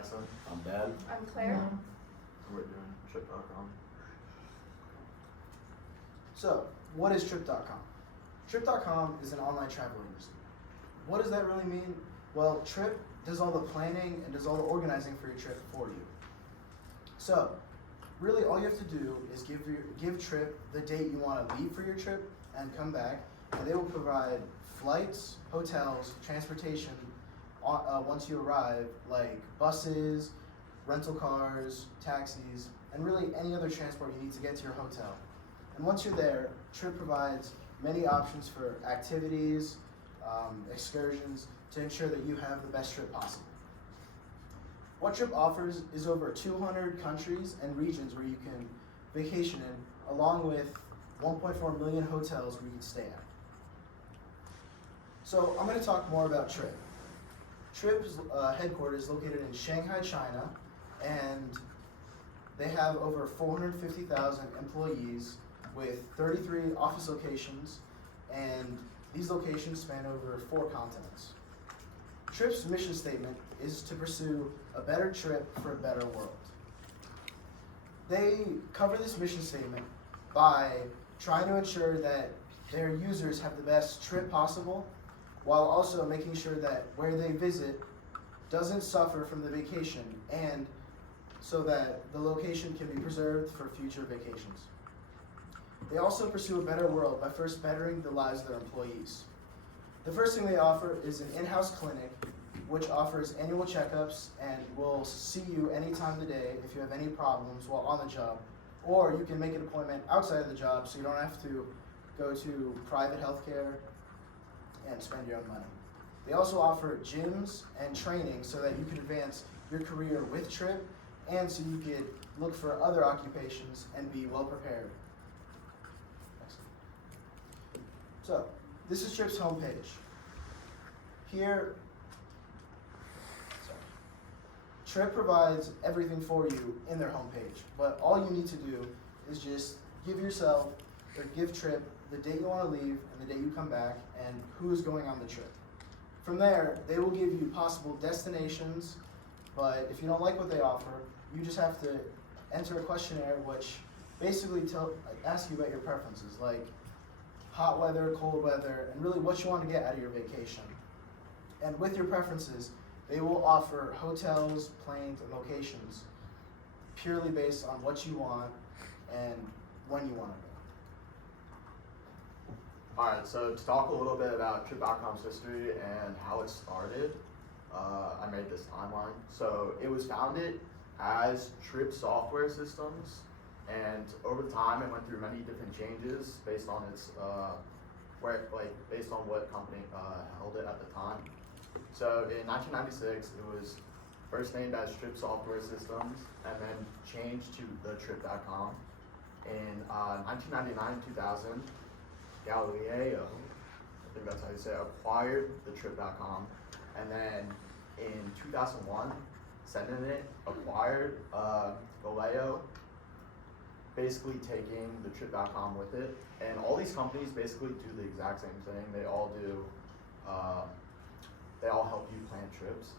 Jackson. I'm Ben. I'm Claire. And we're doing Trip.com. So, what is Trip.com? Trip.com is an online travel agency. What does that really mean? Well, Trip does all the planning and does all the organizing for your trip for you. So, really all you have to do is give Trip the date you want to leave for your trip and come back, and they will provide flights, hotels, transportation once you arrive, like buses, rental cars, taxis, and really any other transport you need to get to your hotel. And once you're there, Trip provides many options for activities, excursions, to ensure that you have the best trip possible. What Trip offers is over 200 countries and regions where you can vacation in, along with 1.4 million hotels where you can stay at. So I'm going to talk more about Trip. Trip's headquarters is located in Shanghai, China, and they have over 450,000 employees with 33 office locations, and these locations span over 4 continents. Trip's mission statement is to pursue a better trip for a better world. They cover this mission statement by trying to ensure that their users have the best trip possible, while also making sure that where they visit doesn't suffer from the vacation, and so that the location can be preserved for future vacations. They also pursue a better world by first bettering the lives of their employees. The first thing they offer is an in-house clinic, which offers annual checkups and will see you any time of the day if you have any problems while on the job, or you can make an appointment outside of the job so you don't have to go to private healthcare and spend your own money. They also offer gyms and training so that you can advance your career with Trip, and so you could look for other occupations and be well prepared. So, this is Trip's homepage. Here, Trip provides everything for you in their homepage, but all you need to do is just give Trip the date you want to leave and the date you come back and who is going on the trip. From there, they will give you possible destinations, but if you don't like what they offer, you just have to enter a questionnaire which basically asks you about your preferences, like hot weather, cold weather, and really what you want to get out of your vacation. And with your preferences, they will offer hotels, planes, and locations purely based on what you want and when you want to go. Alright, so to talk a little bit about Trip.com's history and how it started, I made this timeline. So it was founded as Trip Software Systems, and over time it went through many different changes based on its based on what company held it at the time. So in 1996, it was first named as Trip Software Systems, and then changed to the Trip.com. In 1999-2000, Galileo, I think that's how you say it, acquired the Trip.com, and then in 2001, Sentinel acquired Galileo, basically taking the Trip.com with it. And all these companies basically do the exact same thing. They all do, they all help you plan trips.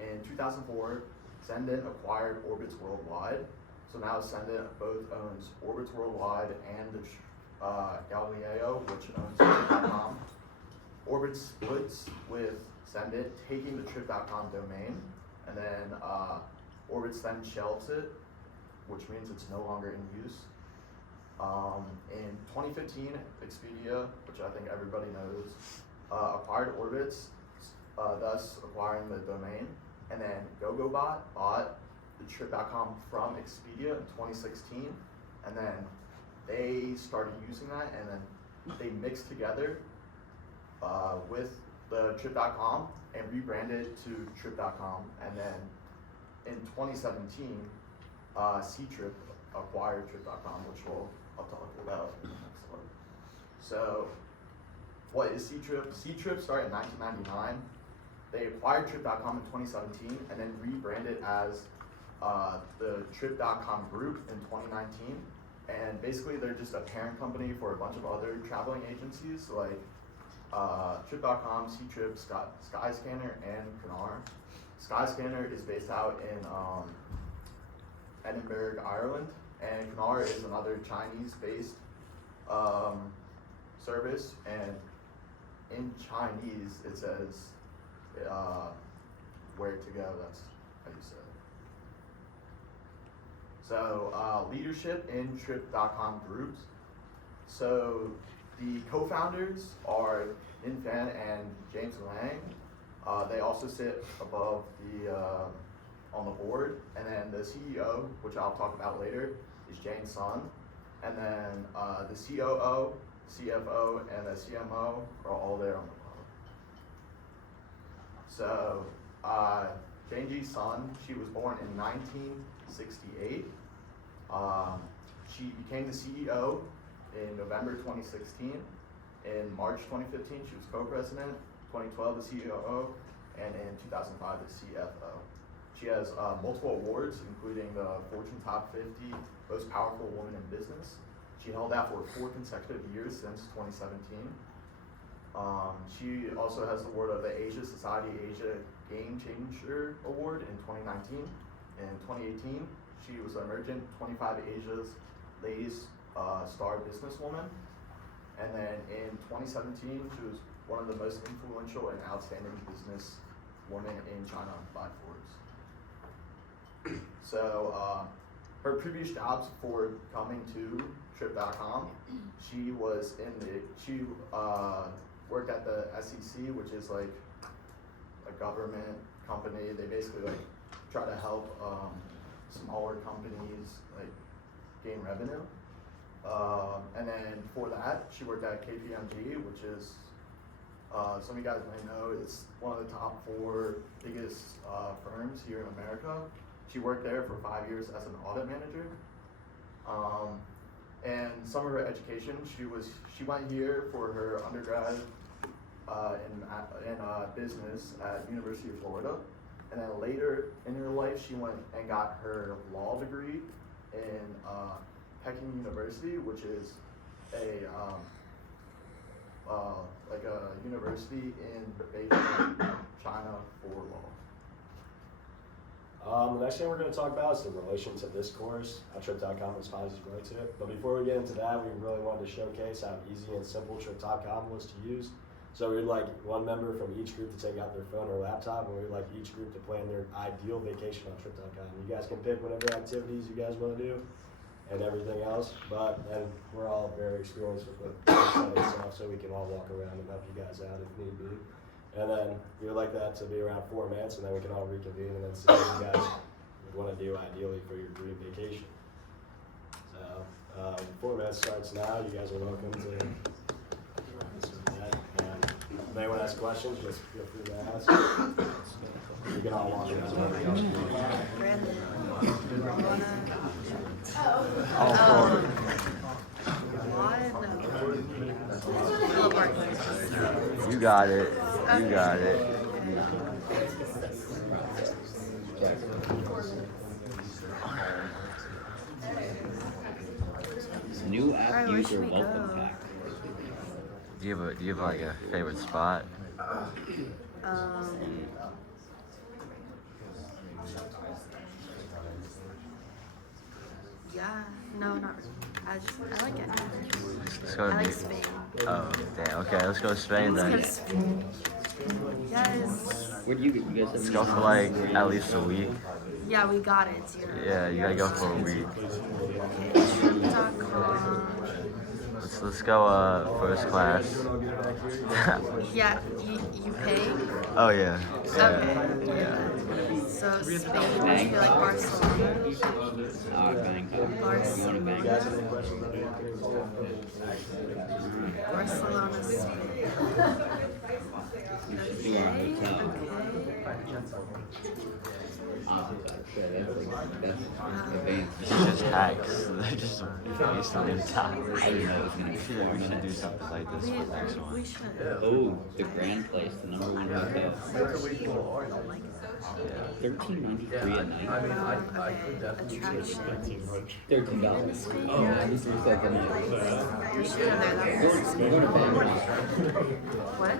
In 2004, Sendit acquired Orbitz Worldwide. So now Sendit both owns Orbitz Worldwide and the Galileo, which owns Trip.com. Orbitz splits with Sendit, taking the Trip.com domain, and then Orbitz then shelves it, which means it's no longer in use. In 2015, Expedia, which I think everybody knows, acquired Orbitz, thus acquiring the domain, and then GoGoBot bought the Trip.com from Expedia in 2016, and then they started using that, and then they mixed together with the Trip.com and rebranded to Trip.com, and then in 2017, Ctrip acquired Trip.com, which I'll talk about in the next one. So, what is Ctrip? Ctrip started in 1999. They acquired Trip.com in 2017 and then rebranded as the Trip.com Group in 2019. And basically, they're just a parent company for a bunch of other traveling agencies like Trip.com, Ctrip, Skyscanner, and Canar. Skyscanner is based out in Edinburgh, Ireland, and Knar is another Chinese-based service. And in Chinese, it says where to go. That's how you say it. So leadership in Trip.com groups. So the co-founders are Yin Fan and James Wang. They also sit above the on the board, and then the CEO, which I'll talk about later, is Jane Sun, and then the COO, CFO, and the CMO are all there on the board. So Jane Ji Sun, she was born in 1968. She became the CEO in November 2016. In March 2015, she was co-president. 2012, the COO, and in 2005, the CFO. She has multiple awards, including the Fortune Top 50 Most Powerful Woman in Business. She held that for 4 consecutive years since 2017. She also has the award of the Asia Society Asia Game Changer Award in 2019. In 2018, she was emergent 25 Asia's Ladies Star Businesswoman. And then in 2017, she was one of the most influential and outstanding business women in China by Forbes. So her previous jobs before coming to Trip.com, she was she worked at the SEC, which is like a government company. They basically like try to help smaller companies like gain revenue. And then before that, she worked at KPMG, which is some of you guys may know, it's one of the top 4 biggest firms here in America. She worked there for 5 years as an audit manager. And some of her education, she went here for her undergrad in business at University of Florida. And then later in her life, she went and got her law degree in Peking University, which is a like a university in Beijing, China for law. The next thing we're going to talk about is the relation to this course, how Trip.com inspires you to go to it. But before we get into that, we really wanted to showcase how easy and simple Trip.com was to use. So we'd like one member from each group to take out their phone or laptop, and we'd like each group to plan their ideal vacation on Trip.com. You guys can pick whatever activities you guys want to do and everything else, and we're all very experienced with the website itself, so we can all walk around and help you guys out if need be. And then we would like that to be around 4 minutes, and then we can all reconvene and then see what you guys would want to do ideally for your dream vacation. So 4 minutes starts now. You guys are welcome to answer that. And if anyone has questions, just feel free to ask. You can all walk around. Brandon, You got it. You got it. New app Alright, where user should we welcome go? pack. Do you have like a favorite spot? Yeah, no, not really. I like it. Let's go I to like New- Spain. Oh, damn. Okay, let's go to Spain Let's go then. to Spain. Yes. Where do you get? You guys have Let's any go for like at least a week. Yeah, we got it. Zero. Yeah, you gotta go for a week. Okay, trip.com. Let's go first class. Yeah, you pay? Oh yeah. Okay. Yeah. So Spain must be like Barcelona. Bangkok? You want to Barcelona. Bangkok? Barcelona, Spain. You should do a Okay, hotel. That's advanced. This is just hacks. They're just basically the top. We should do something like this for the next We one. should. Oh, the Grand Place, the #1 hotel. $13.93 a night. Okay, attraction. $13. Oh, this looks like a night. We should go there. That's Go to Bangkok. what?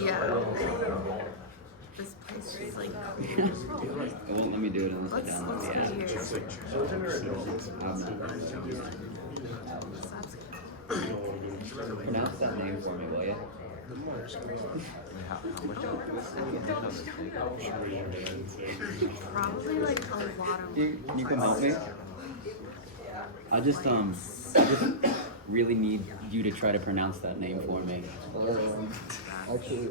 Yeah. This place. This is like, It won't let me do it unless I let's download go the app. here. So that's Pronounce that name for me, will you? probably like a lot of. Can you come help me? I just really need you to try to pronounce that name for me. Actually,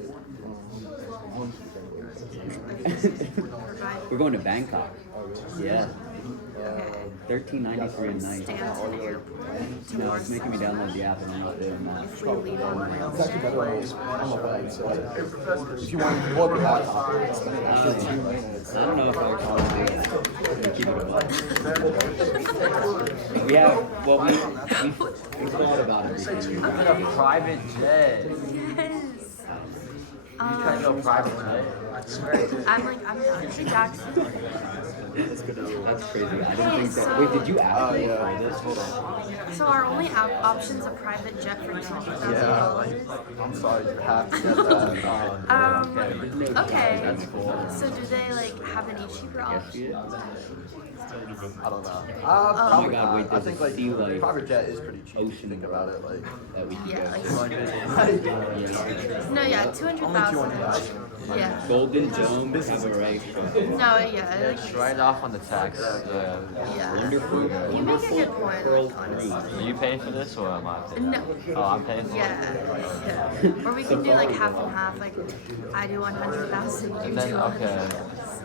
We're going to Bangkok. Yeah. Okay. $13.93 a night. Stanton Airport to No, it's making me download the app and I'm not doing that. If we leave on it's actually better Wednesday, on the phone. So if you want to pull up your laptop, I don't know if I call it keep it above. Yeah, well, we thought about everything. a private jet. yes. You trying to go private jet? I'm done. Hey Jackson. That's crazy. I didn't think that. Wait, did you ask me for this? Hold on. So our only option's a private jet for $200,000. I'm sorry, you have to get that. Okay. That's cool. So do they like have any cheaper options? I don't know. Oh my God! Wait, I there's think a like sea life private jet is pretty cheap. If you ocean think about it, like. that we can Yeah, go like to. no, yeah, 200,000. Yeah. Golden Dome Cabaret. No, yeah, like, Right off on the tax. Yeah. yeah. Wonderful. You make a good point, Pearl like, honestly. Cruise. Are you paying for this or am I paying? No. Oh, I'm paying for it. Yeah. Or we can do like half and half. Like I do 100,000. You And do then 100,000. okay,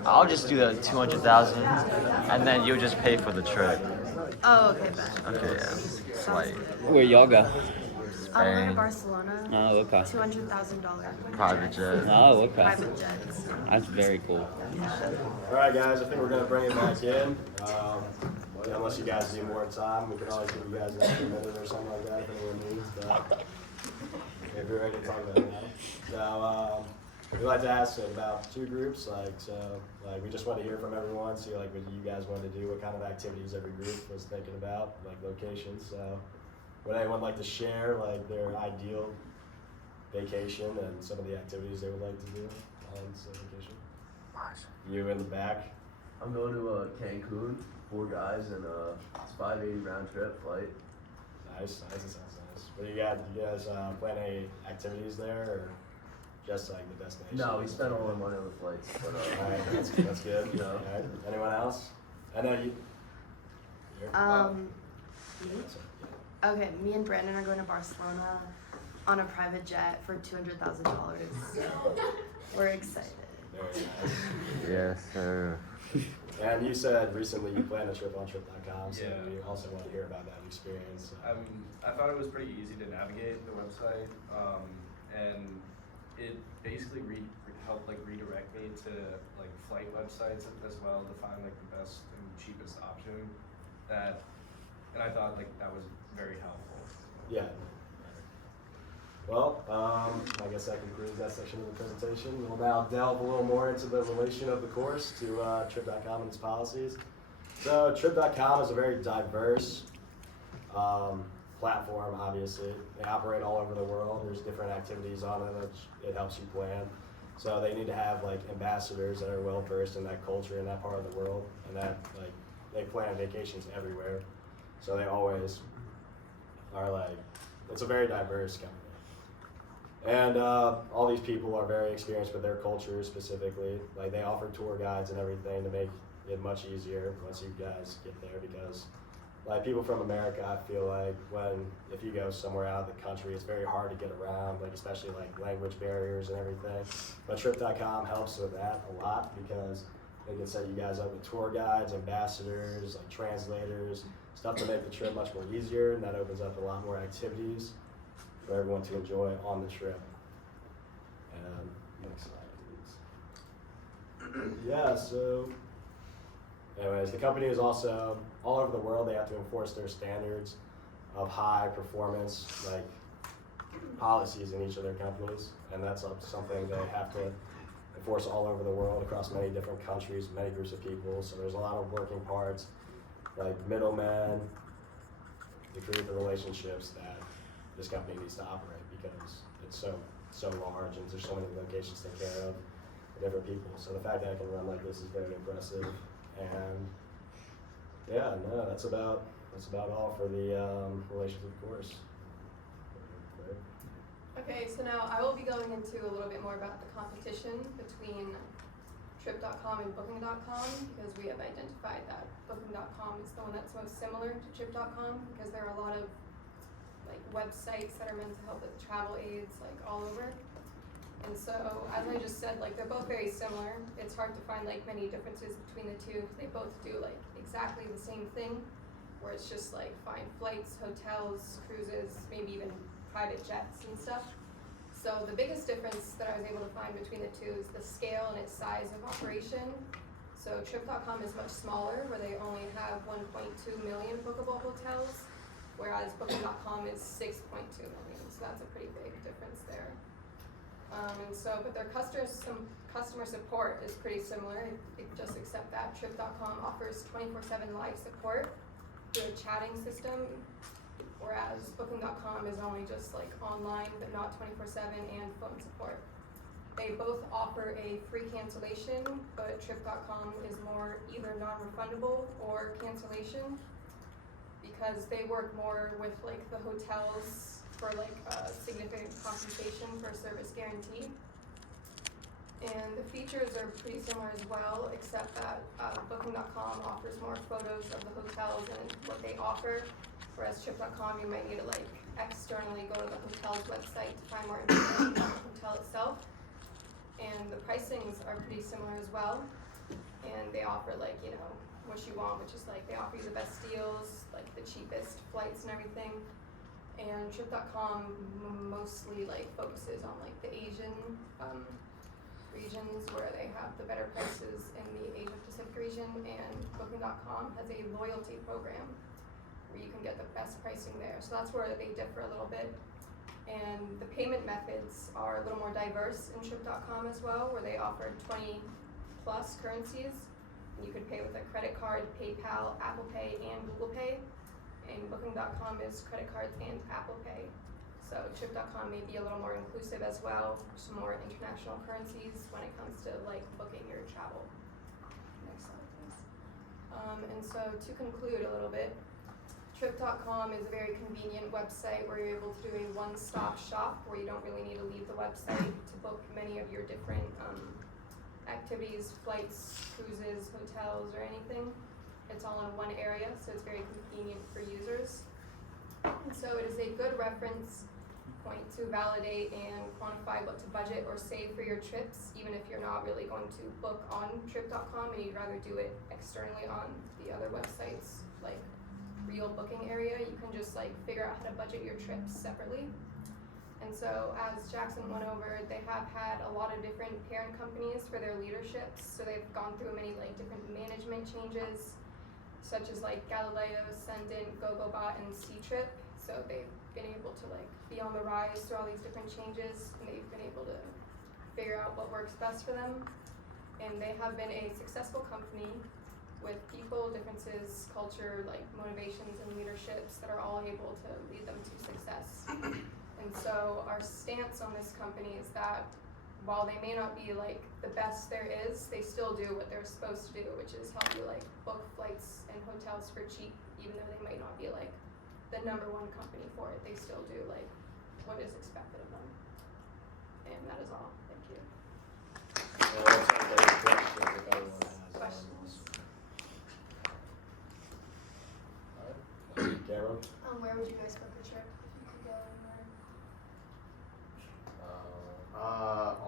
I'll just do the 200,000, and then you'll just pay for the trip. Oh, okay, bet. Okay, yeah. Slight Where y'all go? I'm going to Spain. Barcelona. Oh, okay. $200,000 Private jet. Oh, okay. private jets. That's very cool. All right, guys, I think we're going to bring it back in. Unless you guys need more time, we can always give you guys an extra minute or something like that if anyone needs. But if you're ready to talk about it now. So, we like to ask about two groups. We just want to hear from everyone, see like what you guys want to do, what kind of activities every group was thinking about, like locations. So, would anyone like to share like their ideal vacation and some of the activities they would like to do on said vacation? You in the back. I'm going to Cancun, 4 guys, and it's 580 round trip flight. Nice, that sounds nice. What do you got? Do you guys plan any activities there, or just like the destination? No, we spent all our money on the flights, but All right, that's good. You know. All right. Anyone else? I know you. Here. Okay, me and Brandon are going to Barcelona on a private jet for $200,000. We're excited. Very nice. Yes, sir. And you said recently you planned a trip on Trip.com, so Yeah. we also want to hear about that experience. I thought it was pretty easy to navigate the website, and it basically helped like redirect me to like flight websites as well to find like the best and cheapest option. And I thought like that was very helpful. Yeah. Well, I guess that concludes that section of the presentation. We'll now delve a little more into the relation of the course to Trip.com and its policies. So Trip.com is a very diverse platform, obviously. They operate all over the world. There's different activities on it that it helps you plan. So they need to have like ambassadors that are well versed in that culture in that part of the world, and that like they plan vacations everywhere. So they always are like, it's a very diverse company. And all these people are very experienced with their culture specifically. Like they offer tour guides and everything to make it much easier once you guys get there, because like people from America, I feel like if you go somewhere out of the country, it's very hard to get around, like especially like language barriers and everything. But Trip.com helps with that a lot, because they can set you guys up with tour guides, ambassadors, like translators, stuff to make the trip much more easier, and that opens up a lot more activities for everyone to enjoy on the trip. And next slide, please. Yeah, so anyways, the company is also all over the world. They have to enforce their standards of high performance, like policies in each of their companies, and that's something they have to enforce all over the world across many different countries, many groups of people. So there's a lot of working parts, like middlemen, to create the relationships that this company needs to operate, because it's so large and there's so many locations to take care of. different people. So the fact that I can run like this is very impressive. And yeah, no, that's about all for the relations of course. Okay, so now I will be going into a little bit more about the competition between Trip.com and Booking.com because we have identified that Booking.com is the one that's most similar to Trip.com because there are a lot of like websites that are meant to help with travel aids like all over. And so, as I just said, like they're both very similar. It's hard to find like many differences between the two. They both do like exactly the same thing, where it's just like find flights, hotels, cruises, maybe even private jets and stuff. So the biggest difference that I was able to find between the two is the scale and its size of operation. So Trip.com is much smaller, where they only have 1.2 million bookable hotels, whereas Booking.com is 6.2 million. So that's a pretty big difference there. But their customer support is pretty similar, just except that Trip.com offers 24/7 live support through a chatting system, whereas Booking.com is only just like online, but not 24/7 and phone support. They both offer a free cancellation, but Trip.com is more either non-refundable or cancellation because they work more with like the hotels for like a significant compensation for service guarantee. And the features are pretty similar as well, except that Booking.com offers more photos of the hotels and what they offer, whereas Trip.com you might need to like externally go to the hotel's website to find more information about the hotel itself. And the pricings are pretty similar as well. And they offer like, you know, what you want, which is like they offer you the best deals, like the cheapest flights and everything. And Trip.com mostly like focuses on like the Asian regions where they have the better prices in the Asia Pacific region, and Booking.com has a loyalty program where you can get the best pricing there. So that's where they differ a little bit. And the payment methods are a little more diverse in Trip.com as well, where they offer 20 plus currencies. And you could pay with a credit card, PayPal, Apple Pay, and Google Pay. And Booking.com is credit cards and Apple Pay. So Trip.com may be a little more inclusive as well, some more international currencies when it comes to like booking your travel. Next slide, please. And so to conclude a little bit, Trip.com is a very convenient website where you're able to do a one-stop shop where you don't really need to leave the website to book many of your different activities, flights, cruises, hotels, or anything. It's all in one area, so it's very convenient for users. And so it is a good reference point to validate and quantify what to budget or save for your trips, even if you're not really going to book on Trip.com and you'd rather do it externally on the other websites, like Real Booking Area. You can just like figure out how to budget your trips separately. And so as Jackson went over, they have had a lot of different parent companies for their leaderships. So they've gone through many like different management changes, such as like Galileo, Sendin, GoGoBot, and Ctrip. So they've been able to like be on the rise through all these different changes, and they've been able to figure out what works best for them. And they have been a successful company with people, differences, culture, like motivations and leaderships that are all able to lead them to success. And so our stance on this company is that while they may not be like the best there is, they still do what they're supposed to do, which is help you like book flights and hotels for cheap, even though they might not be like the #1 company for it. They still do like what is expected of them. And that is all. Thank you. Questions? Cameron? Where would you guys book a trip if you could go anywhere?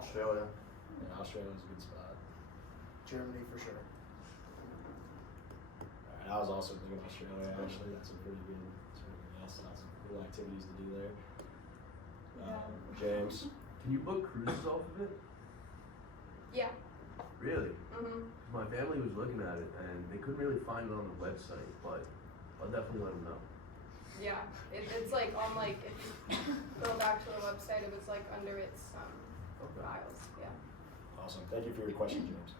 Australia. Yeah, Australia's a good spot. Germany for sure. Alright, I was also thinking Australia actually. That's a pretty good, lots of cool activities to do there. James? Can you book cruises off of it? Yeah. Really? Mhm. My family was looking at it and they couldn't really find it on the website, but I'll definitely let them know. Yeah. It's like on like if you go back to the website, it was like under its files. Yeah. Awesome. Thank you for your question, James.